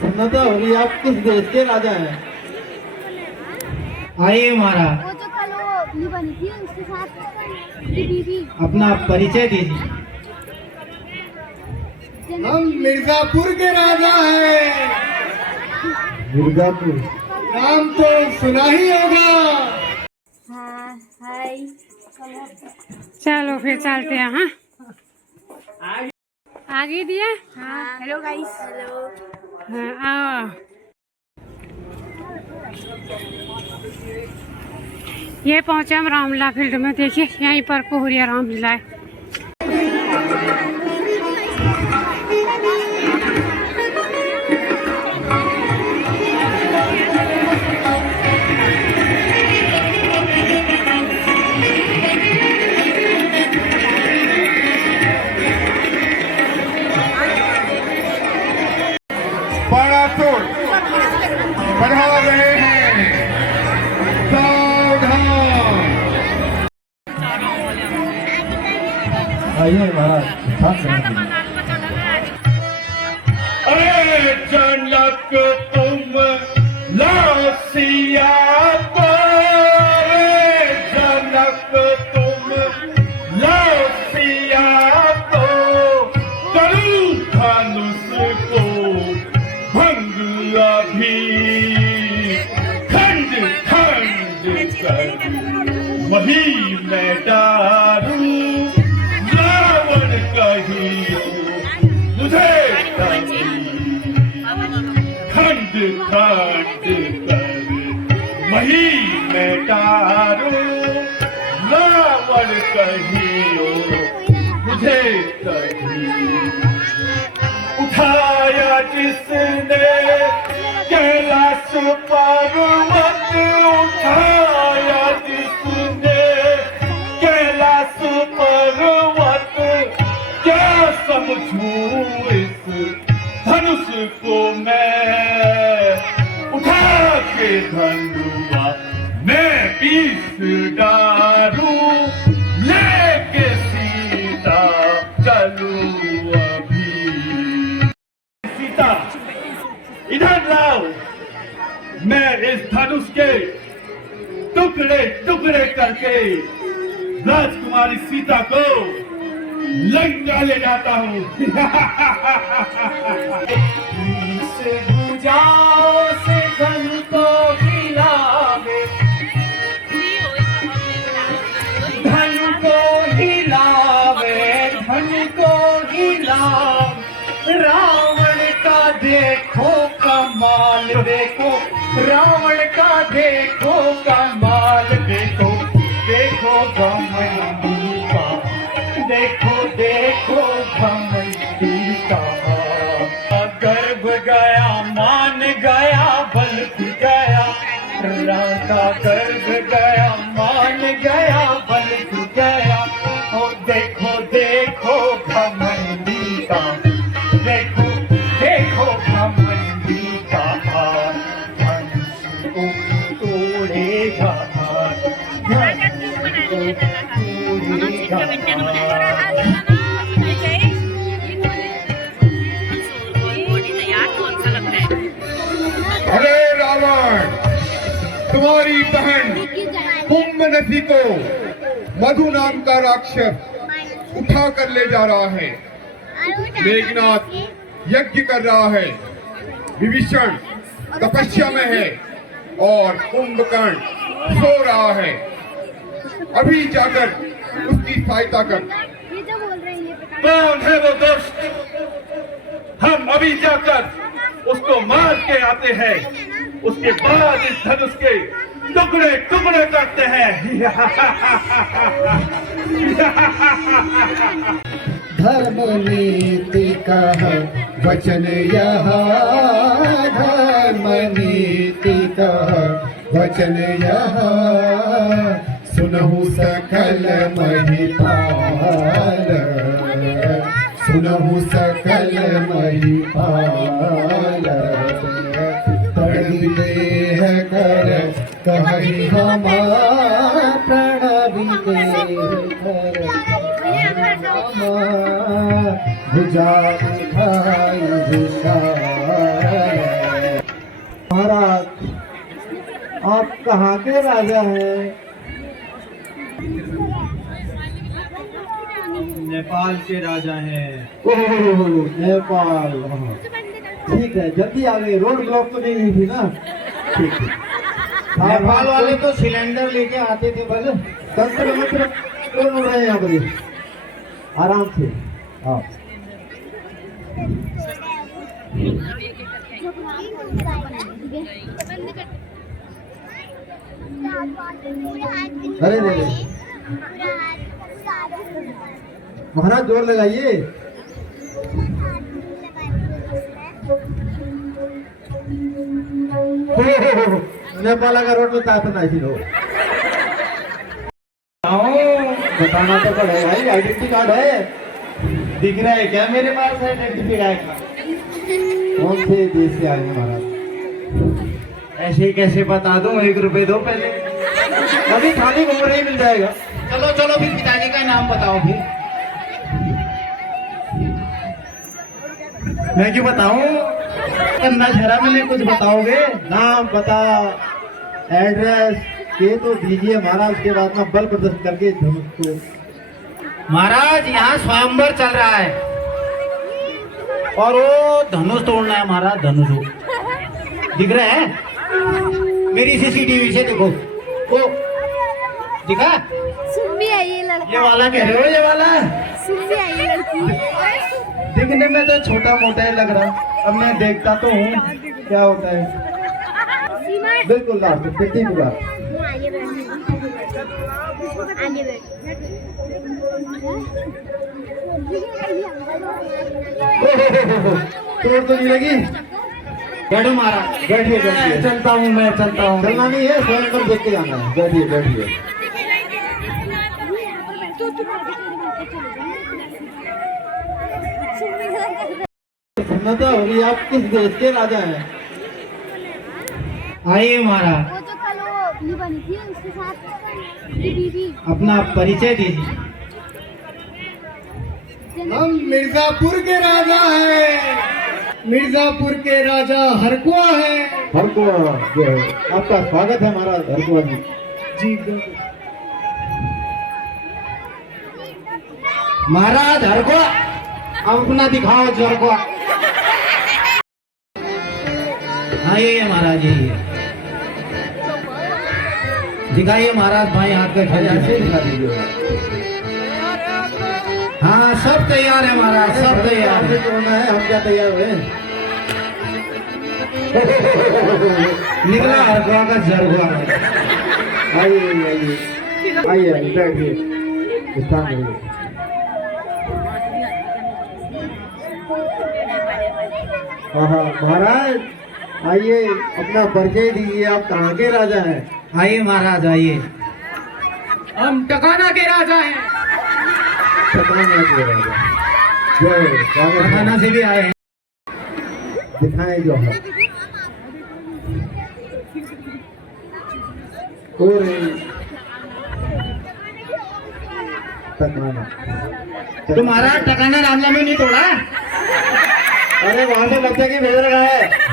प्रसन्नता होगी। आप किस देश के राजा हैं? आइए महाराज, वो जो कल वो ये बनी थी उसके साथ बीबी। अपना परिचय दीजिए। हम मिर्जापुर के राजा हैं। मिर्जापुर नाम तो सुना ही होगा। हाँ हाय। चलो फिर चलते हैं। हाँ आगे दिया। हाँ हेलो गाइस। हेलो। हाँ आओ। ये पहुंचे हम रामलीला फील्ड में। देखिए यहीं पर कोहरिया रामलीला है। बाणासुर बढ़ा रहे हैं। सावधान। आइए महाराज, अरे जनक तुम लासिया को, जनक तुम लासिया को, करूं धनुष को भंग अभी, खंड खंड कर वही मैं डारूं, रावण कहियो मुझे कभी, खंड खंड कर वही मैं डारूं, रावण कहियो मुझे कभी। उठाया जिसने कैलाश पर्वत, उठाया जिसने कैलाश पर्वत, क्या समझूं इस धनुष को मैं, उठा के धनुआ मैं पीस डारूं, लेके सीता चलूं अभी। सीता इधर लाओ, मैं इस धनुष के टुकड़े टुकड़े करके राजकुमारी सीता को लंका ले जाता हूँ। से बुझाओ से धन को हिलावे, धन को हिलावे, धन को हिलावे, रावण का देखो कमाल, देखो रावण का देखो कमाल, देखो देखो घमंडी का, देखो देखो घमंडी का, गर्भ गया मान गया बल्क गया, राधा गर्भ गया मान गया बल्क गया, और देखो देखो घमंडी का, देखो देखो घमंडी का, धनुष को तोड़ेगा, अरे रावण, तुम्हारी बहन कुंभनसी को मधु नाम का राक्षस उठा कर ले जा रहा है। मेघनाथ यज्ञ कर रहा है, विभीषण तपस्या में है और कुंभकर्ण सो रहा है। अभी जाकर उसकी सहायता कर। कौन है वो दुष्ट? हम अभी जाकर उसको मार के आते हैं, उसके बाद इस धनुष के टुकड़े टुकड़े करते हैं। धर्म नीति का वचन यह, धर्म नीति का वचन यह, सुनहु सकल महिपाल, सुनहु सकल महिपाल, प्रणव देह कर कहि हमार, प्रणव देह कर हमार, भुजा उठाई विशाल। आप कहाँ के राजा हैं? नेपाल के राजा हैं। ओह नेपाल, हाँ। ठीक है, जल्दी आ गए। रोड ब्लॉक तो नहीं हुई थी ना? ठीक है। नेपाल वाले तो सिलेंडर लेके आते थे बस। 10 किलोमीटर क्यों उड़ रहे हैं यहाँ पर? आराम से हाँ। अरे रे महाराज जोर लगाइए। नेपाल का रोड में तातना ही हो। बताना तो पड़ेगा भाई, आइडेंटिटी कार्ड है। दिख रहा है क्या मेरे पास आइडेंटिटी कार्ड? कौन से देश से आए हैं महाराज? ऐसे ही कैसे बता दूं? 1 रुपए दो पहले, अभी खाली घूम रही मिल जाएगा। चलो चलो फिर पिताजी का नाम बताओ। फिर मैं क्यों बताऊं? करना झरा मैंने कुछ बताओगे? नाम पता एड्रेस ये तो दीजिए महाराज, उसके बाद में बल प्रदर्शन करके धनुष को। महाराज यहाँ स्वयंवर चल रहा है और वो धनुष तोड़ना है महाराज। धनुष दिख रहे हैं? मेरी सीसीटीवी से देखो, वो दिखा? सुम्मी आई ये लड़का। ये वाला कह रहे हो? ये वाला सुम्मी आई ये लड़की। दिखने में तो छोटा मोटा ही लग रहा, अब मैं देखता तो हूँ क्या होता है। बिल्कुल लास्ट कितनी बार आगे बैठ। चोट तो नहीं लगी? बैठो महाराज, बैठिए बैठिए। चलता हूँ मैं, चलता हूँ। चलना नहीं है, स्वयं पर देख के जाना है। बैठिए बैठिए। सुनना तो होगी, आप किस देश के राजा हैं? आइए महाराज। वो जो कल वो नहीं बनी थी उसके साथ बीबी। अपना परिचय दीजिए। हम मिर्जापुर के राजा हैं। मिर्जापुर के राजा हरकुआ है। हरकुआ जो है, आपका स्वागत है महाराज। हरकुआ जी जी बिल्कुल। महाराज हरकुआ, अब अपना दिखाओ जो हरकुआ। हाँ ये महाराज, यही है। दिखाइए महाराज, भाई हाथ का खजा से दिखा दीजिए। हाँ सब तैयार है महाराज, सब तैयार है। हम क्या तैयार हुए? निकला हरकुआ का जरगुआ। आइए आइए आइए आइए, बैठिए, स्थान करिए। महाराज आइए, अपना परिचय दीजिए। आप कहाँ के राजा हैं? आइए महाराज आइए। हम टकाना के राजा हैं। टकाना के राजा, जो टकाना से भी आए हैं। दिखाएं जो है। और टकाना तो महाराज टकाना रामला में नहीं तोड़ा? अरे वहां से लगता कि भेज रहा है।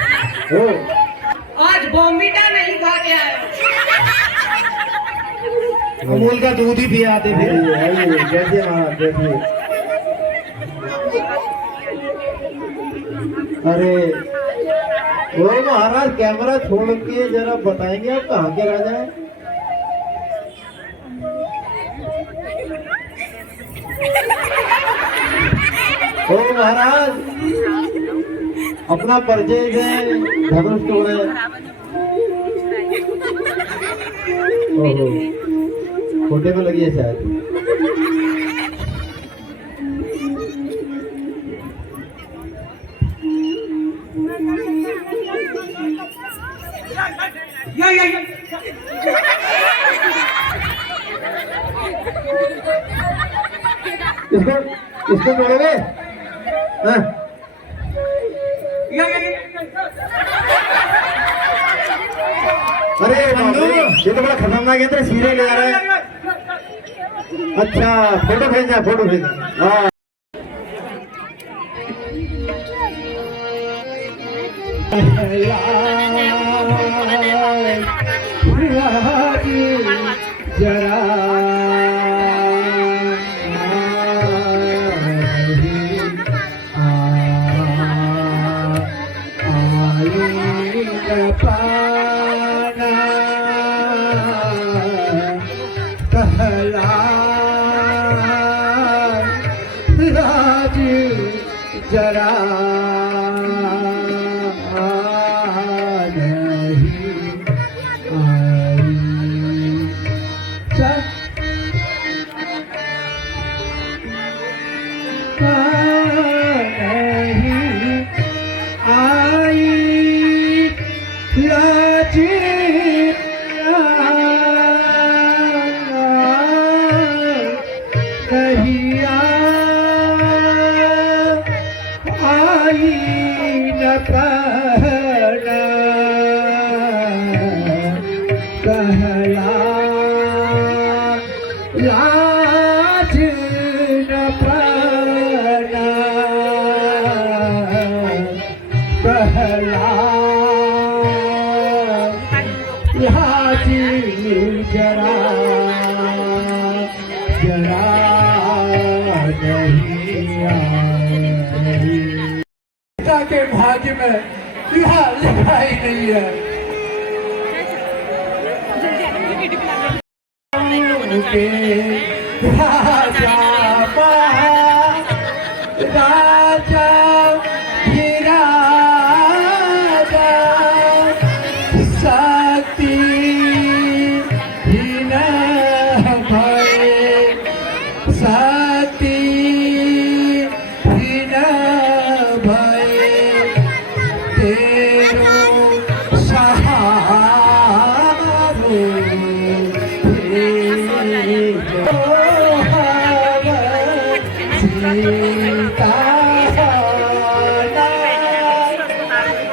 ओ आज बॉम्बिटा नहीं खा के आए। अमूल का दूध ही पिया आते फिर। जैसे महाराज देखिए। अरे वो महाराज कैमरा छोड़ के जरा बताएंगे आप कहाँ के राजा हैं? ओ महाराज अपना परिचय दें। धनुष तोड़े। ओहो, छोटे में लगी है शायद। इसको तोड़ोगे? हाँ? अरे बंधु, ये तो बड़ा खतरनाक है, तेरे सीधे ले आ रहा है। अच्छा फोटो भेजना, फोटो भेजना। हाँ जरा पाना कहला राज जरा कहला लाज न पना कहला लाज जरा जरा नहीं आई के भाग्य में यहाँ लिखा ही नहीं है के राजा राजा ही राजा शक्ति ही न भय शक्ति ही न भय तेरो सहारो सीता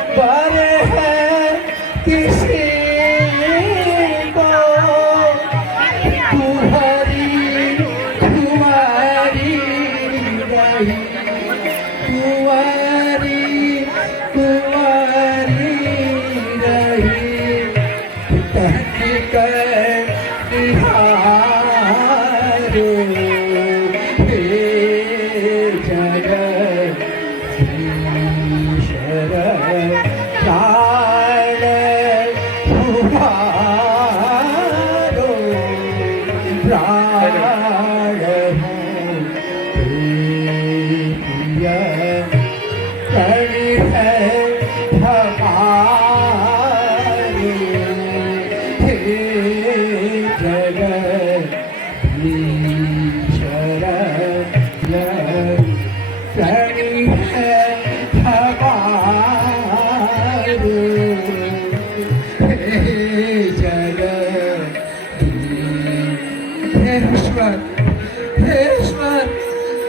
पर है किसी को तुम्हारी कुंवारी रही कुंवारी कुंवारी रही कहती कर निहारो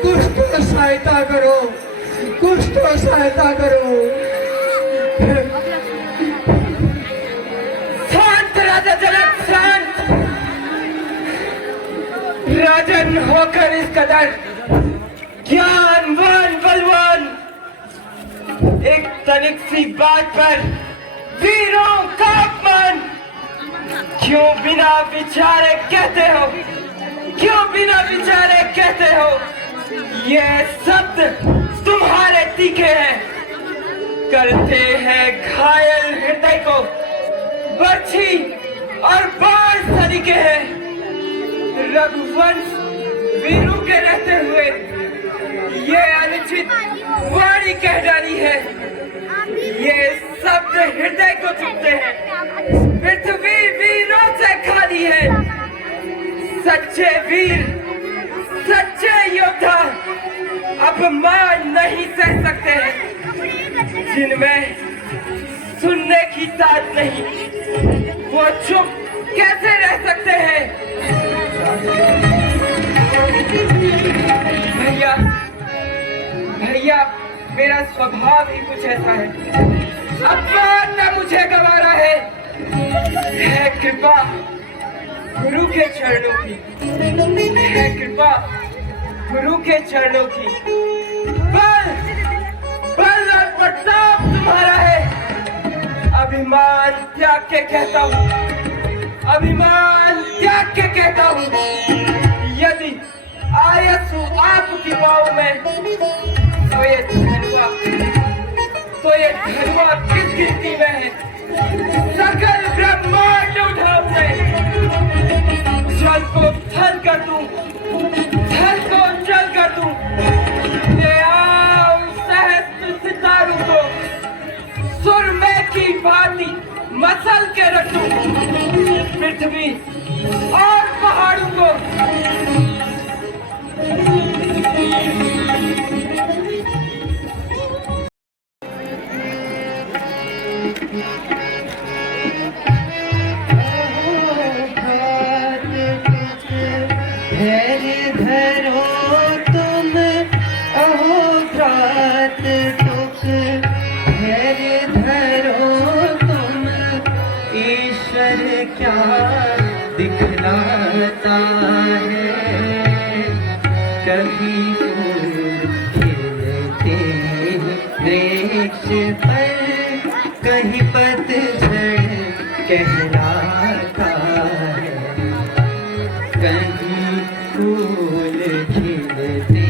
कुछ तो सहायता करो कुछ तो सहायता करो शांत राजा जनक शांत राजन होकर इस कदर ज्ञानवान बलवान एक तनिक सी बात पर वीरों का अपमान क्यों बिना विचारे कहते हो क्यों बिना विचारे कहते हो ये शब्द तुम्हारे तीखे हैं करते हैं घायल हृदय को बर्छी और बाण सलीके हैं रघुवंश वीरू के रहते हुए ये अनुचित वाणी कह डाली है ये शब्द हृदय को चुभते हैं पृथ्वी वीरों से खाली है सच्चे वीर सच्चे योद्धा अपमान नहीं सह सकते हैं जिनमें सुनने की ताकत नहीं वो चुप कैसे रह सकते हैं भैया भैया मेरा स्वभाव ही कुछ ऐसा है अपमान न मुझे गवारा है कृपा गुरु के चरणों की है कृपा गुरु के चरणों की बल बल और प्रताप तुम्हारा है त्याग के कहता हूँ, अभिमान त्याग के कहता हूँ, यदि आयसु आपकी बाहों में तो ये धनवा किस गिनती में है? सकल ब्रह्मांड उठाऊं मैं, जल को थल कर दूं, थल को जल कर दूं, ले आओ सहस्त्र सितारों को सुरमे की भांति मसल के रखूं, पृथ्वी और पहाड़ों को धैर्य धरो तुम, अहो भ्रात टुक, धैर्य धरो तुम, ईश्वर क्या दिखलाता है। कभी फूल खिलते वृक्ष पर, कहीं पतझड़ कहलाता है। कहीं फूल खिलते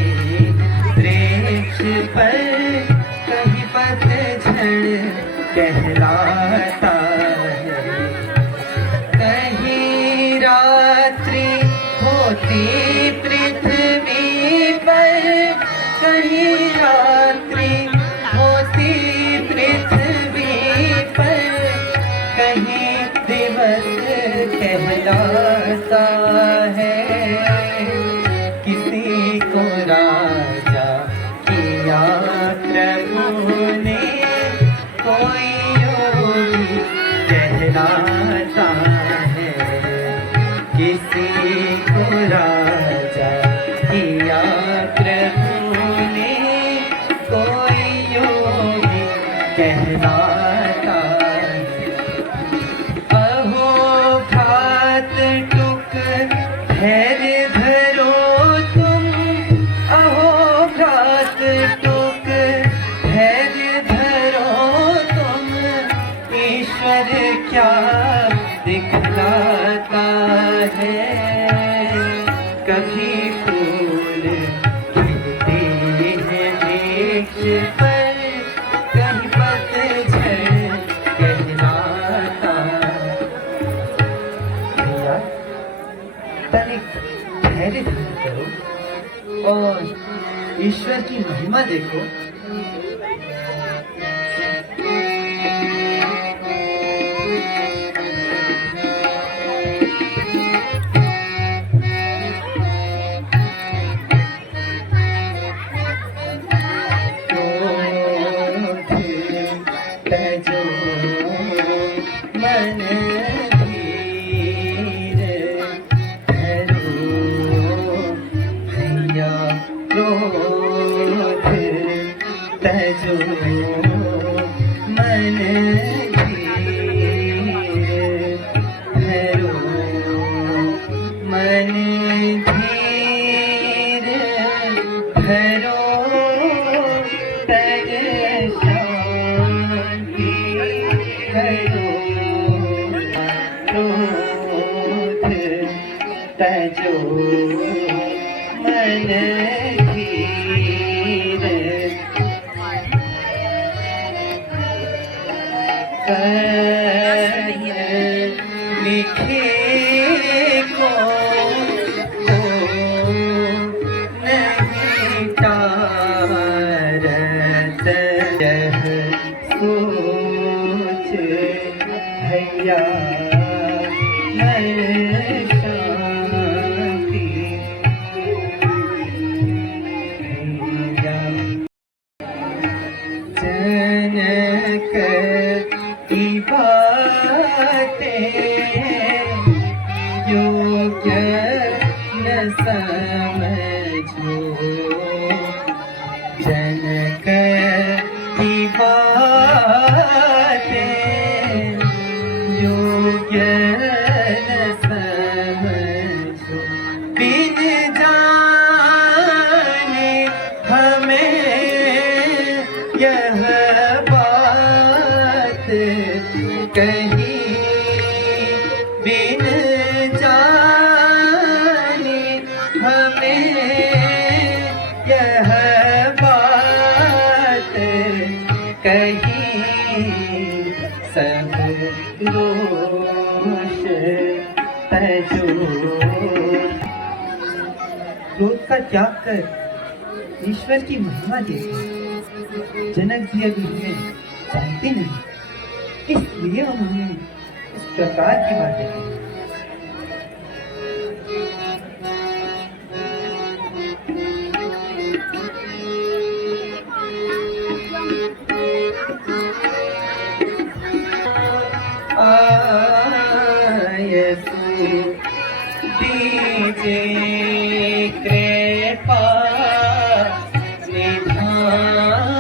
वृक्ष पर, कहीं पतझड़ कहलाता है। कहीं रात्रि होती पृथ्वी पर, कहीं रात्रि होती पृथ्वी पर, कहीं दिवस कहलाता है। किसी को राजा किया प्रभु ने, कोई योगी कहलाता है। किसी को राजा किया प्रभु ने, कोई योगी कहलाता है। अहो भ्रात टुक, धैर्य धरो तुम, अहो भ्रात टुक, धैर्य धरो तुम, ईश्वर क्या दिखलाता है। कभी फूल खिलते हैं वृक्ष पर, कहीं पतझड़ कहलाता है। भैया तनिक धैर्य करो और ईश्वर की महिमा देखो। तजो मन धीर धरो, भैया क्रोध तजो मन धीर धरो, मन धीर धरो, तज शांति करो। क्रोध तजो मन धीर, कर्म लिखे को नहीं टारत। यह सोच भैया मन शांति भैया। जनक की बातें योग्य न समझो, जनक की बातें योग्य न समझो। बिन जाने हमें यह बात कही सब दोष तजो। क्रोध का त्याग कर ईश्वर की महिमा देखो। जनक जी अभी हमें जानते नहीं, इसलिए उन्होंने इस प्रकार की बातें की। दीजे कृपा निधाना,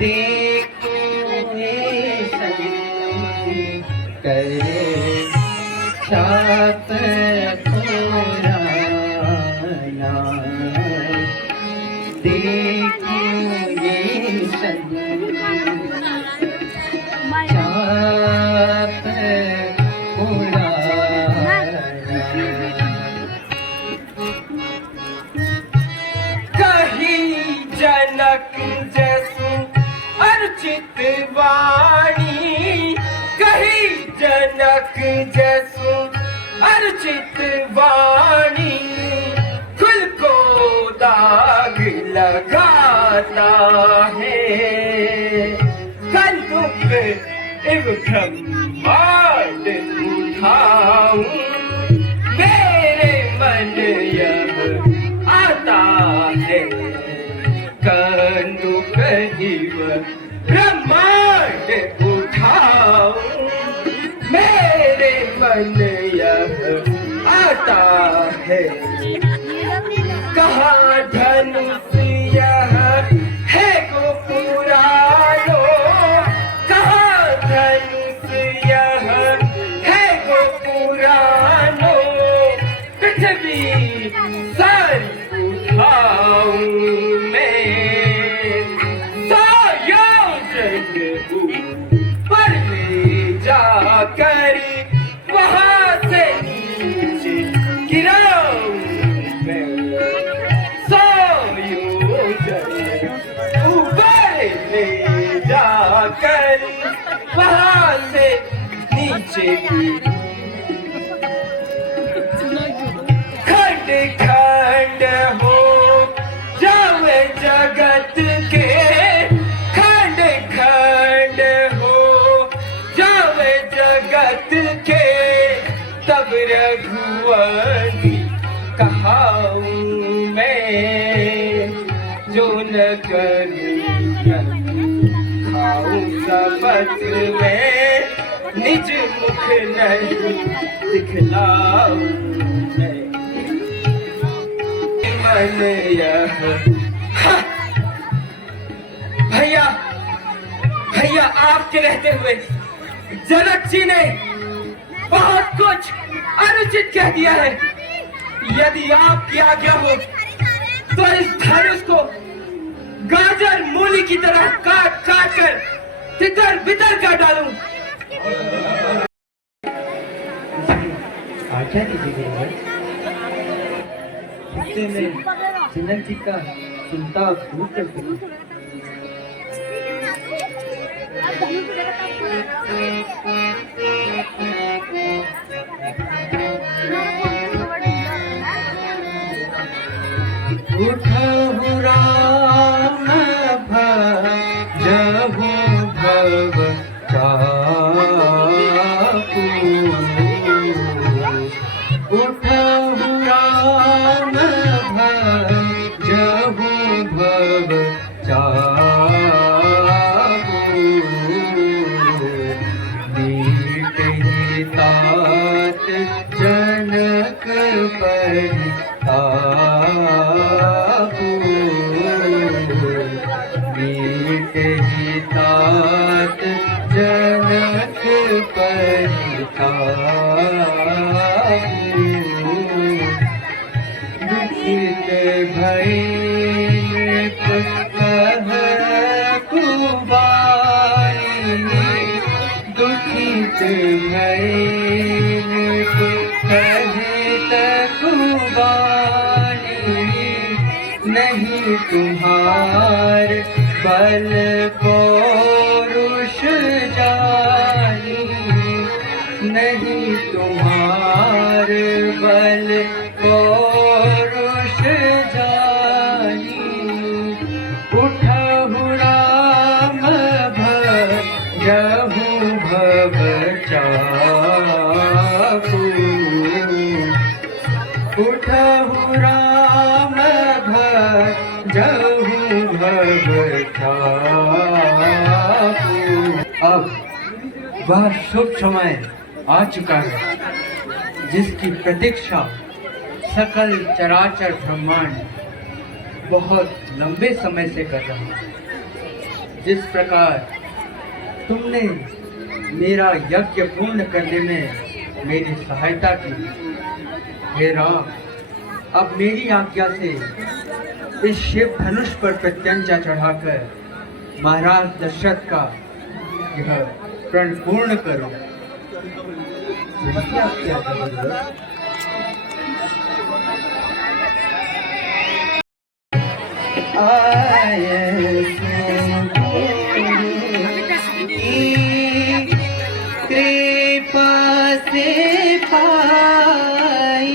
देखो करे चाप पुराना, देखो ये चाप जनक जैसु अर्चित वाणी, कही जनक जैसु अर्चित वाणी, कुल को दाग लगाता है, कंदुक इव ब्रह्मांड उठाऊं, मेरे मन यह आता है, कंदुक इव ब्रह्मांड उठाऊं, मेरे मन यह आता है, कहाँ धनुष यह है गो पुरानो, कहाँ धनुष यह है गो पुरानो, पृथ्वी सारी उठाऊं पर ले जाकर वहां से नीचे गिराऊं मैं, 100 योजन ऊपर ले जाकर वहां से नीचे खंड खंड हो जावे जगत के, खंड खंड हो जावे जगत के, तब रघुवंशी कहाऊं मैं, जो न करूं खाऊं सबक में, निज मुख नहीं दिखलाऊं मैं, मन यह भैया भैया आपके रहते हुए जनक जी ने बहुत कुछ अनुचित कह दिया है। यदि आपकी आज्ञा हो तो इस धनुष को गाजर मूली की तरह काट काट कर तितर बितर कर डालूं। आज्ञा दीजिए गुरुवर। इससे मैं जनक जी का चिंता दूर कर दूँ। उठहु राम भजहु भव चापू, उठहु राम भजहु भव चापू, मीट ही तात जनक परितापू, मीट ही तात जनक परितापू, दुखित भई कह कुबारी, दुखित भई कुबारी, नहीं तुम्हार बल पौरुष जानी, नहीं तुम्हार बल पौरुष जानी। उठहु राम भजहु भव चापू, उठहु राम भजहु भव चापू। अब वह शुभ समय आ चुका है जिसकी प्रतीक्षा सकल चराचर ब्रह्मांड बहुत लंबे समय से कर रहा है। जिस प्रकार तुमने मेरा यज्ञ पूर्ण करने में मेरी सहायता की, हे राम, अब मेरी आज्ञा से इस शिव धनुष पर प्रत्यंचा चढ़ाकर महाराज दशरथ का यह प्रण पूर्ण करो। कृपा से पाई,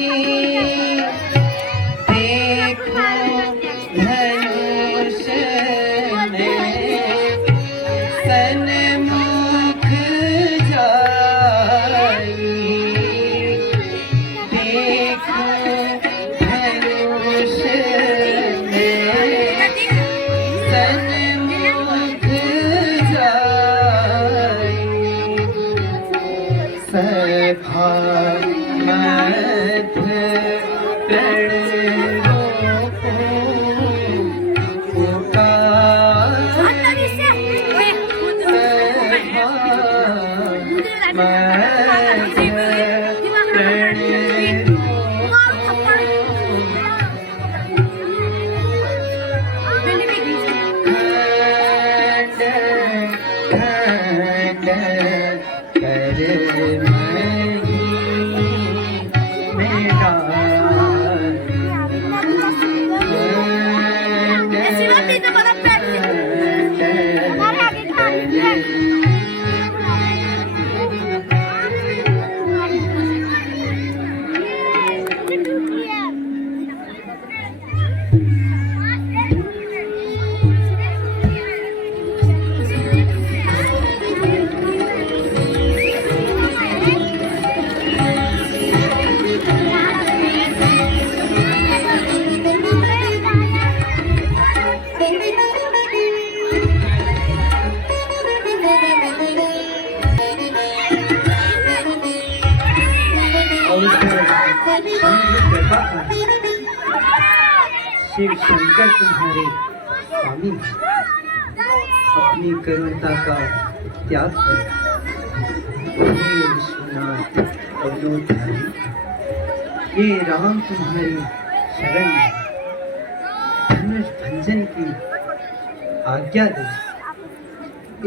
देखो धनुष में सन्मुख जाई, देखो धनुष में सन्मुख जाई। सखा मध्य प्रणो पुकारी, सखा मध्य ऐसी बात नहीं तो बड़ा पैर से हमारे आगे खा रही है। शिव शंकर तुम्हारे स्वामी हैं। अपनी करुणता का त्याग कर हे विश्वनाथ अवधूतधारी, ये राम तुम्हारी शरण में धनुष भंजन की आज्ञा दे,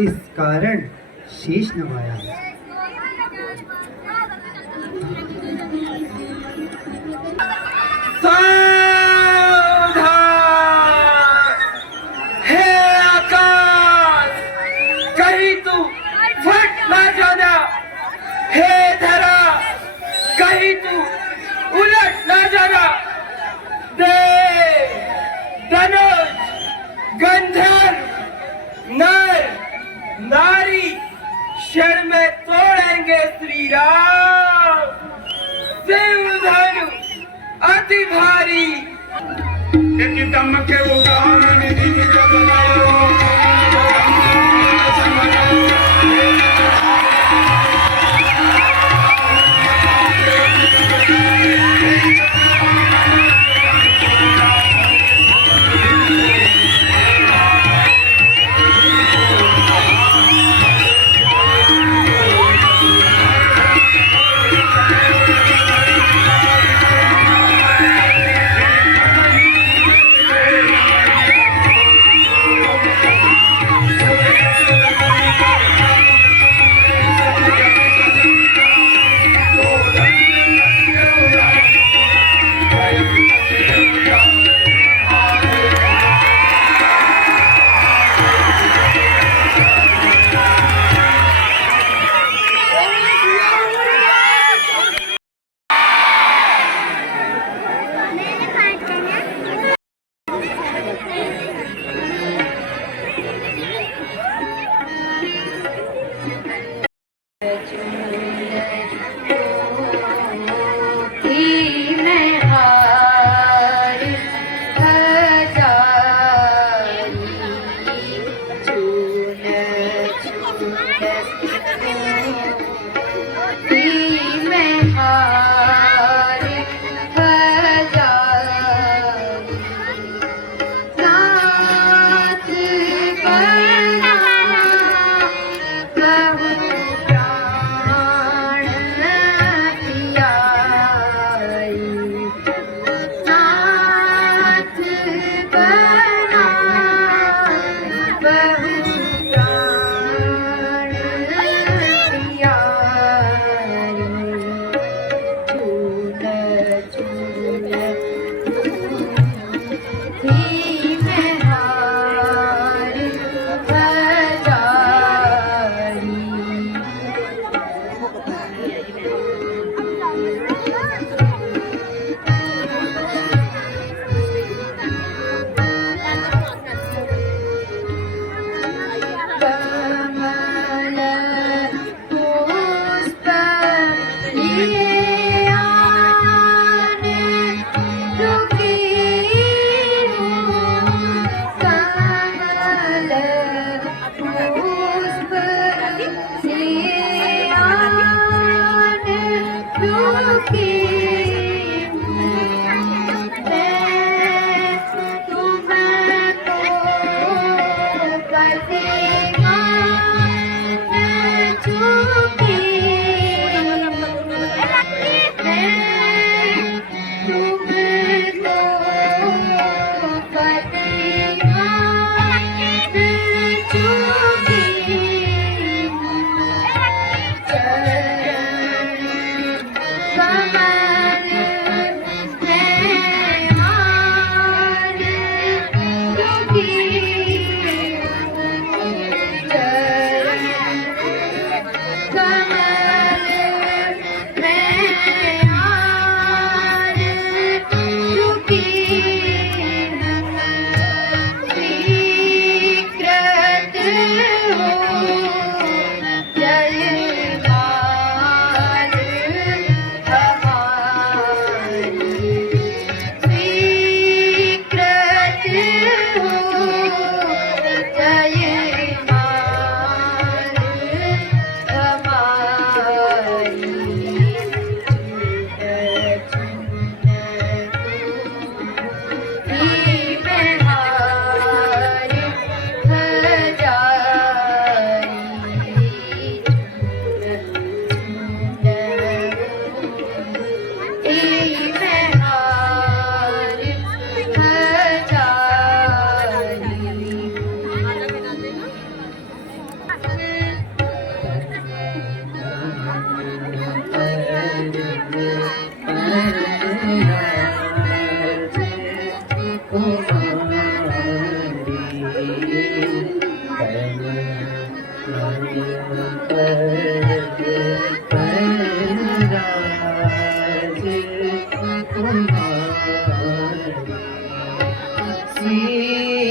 इस कारण शेष नवाया। सावधान हे आकाश, कहीं तू फट ना जाना, हे धरा कहीं तू उलट ना जाना। देव, धनुष, गंधर्व, नर नारी क्षण में तोड़ेंगे श्री राम। शिव धनु अति भारी, दम के उदाहरण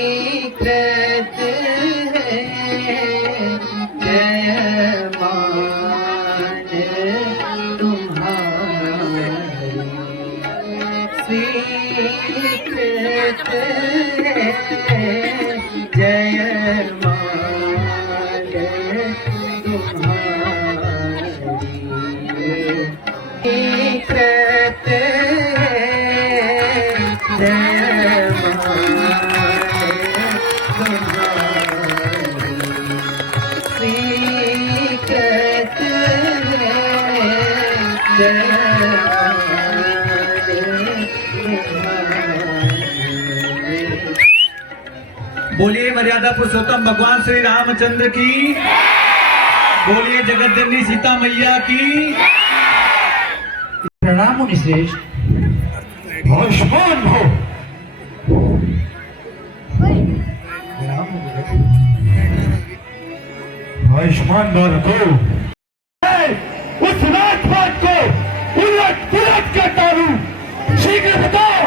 स्वीकृत है जयमान तुम्हारी, स्वीकृत है जयमान तुम्हारी, स्वीकृत है बोलिए मर्यादा पुरुषोत्तम भगवान श्री रामचंद्र की, बोलिए जगत जननी सीता मैया की। प्रणाम मुनि श्रेष्ठ। आयुष्मान हो। आयुष्मान भारत हो। उस राजपाट को उलट पुलट कर डालू, शीघ्र बताओ।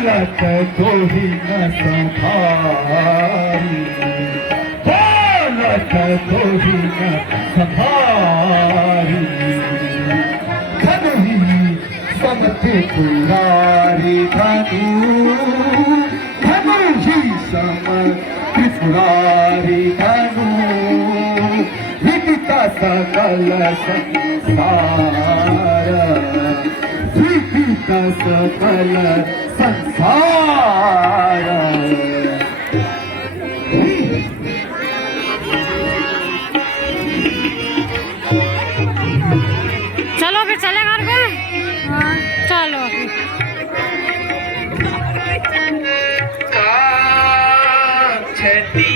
गलत को ही न संभारी, गलत को ही न संभारी, धनु ही समते पुरारी, धनु धनु ही सम त्रिपुरारी, धनु विदिता सकल संसार, विदिता सकल संसार। चलो फिर चले घर पे। हाँ, चलो छठी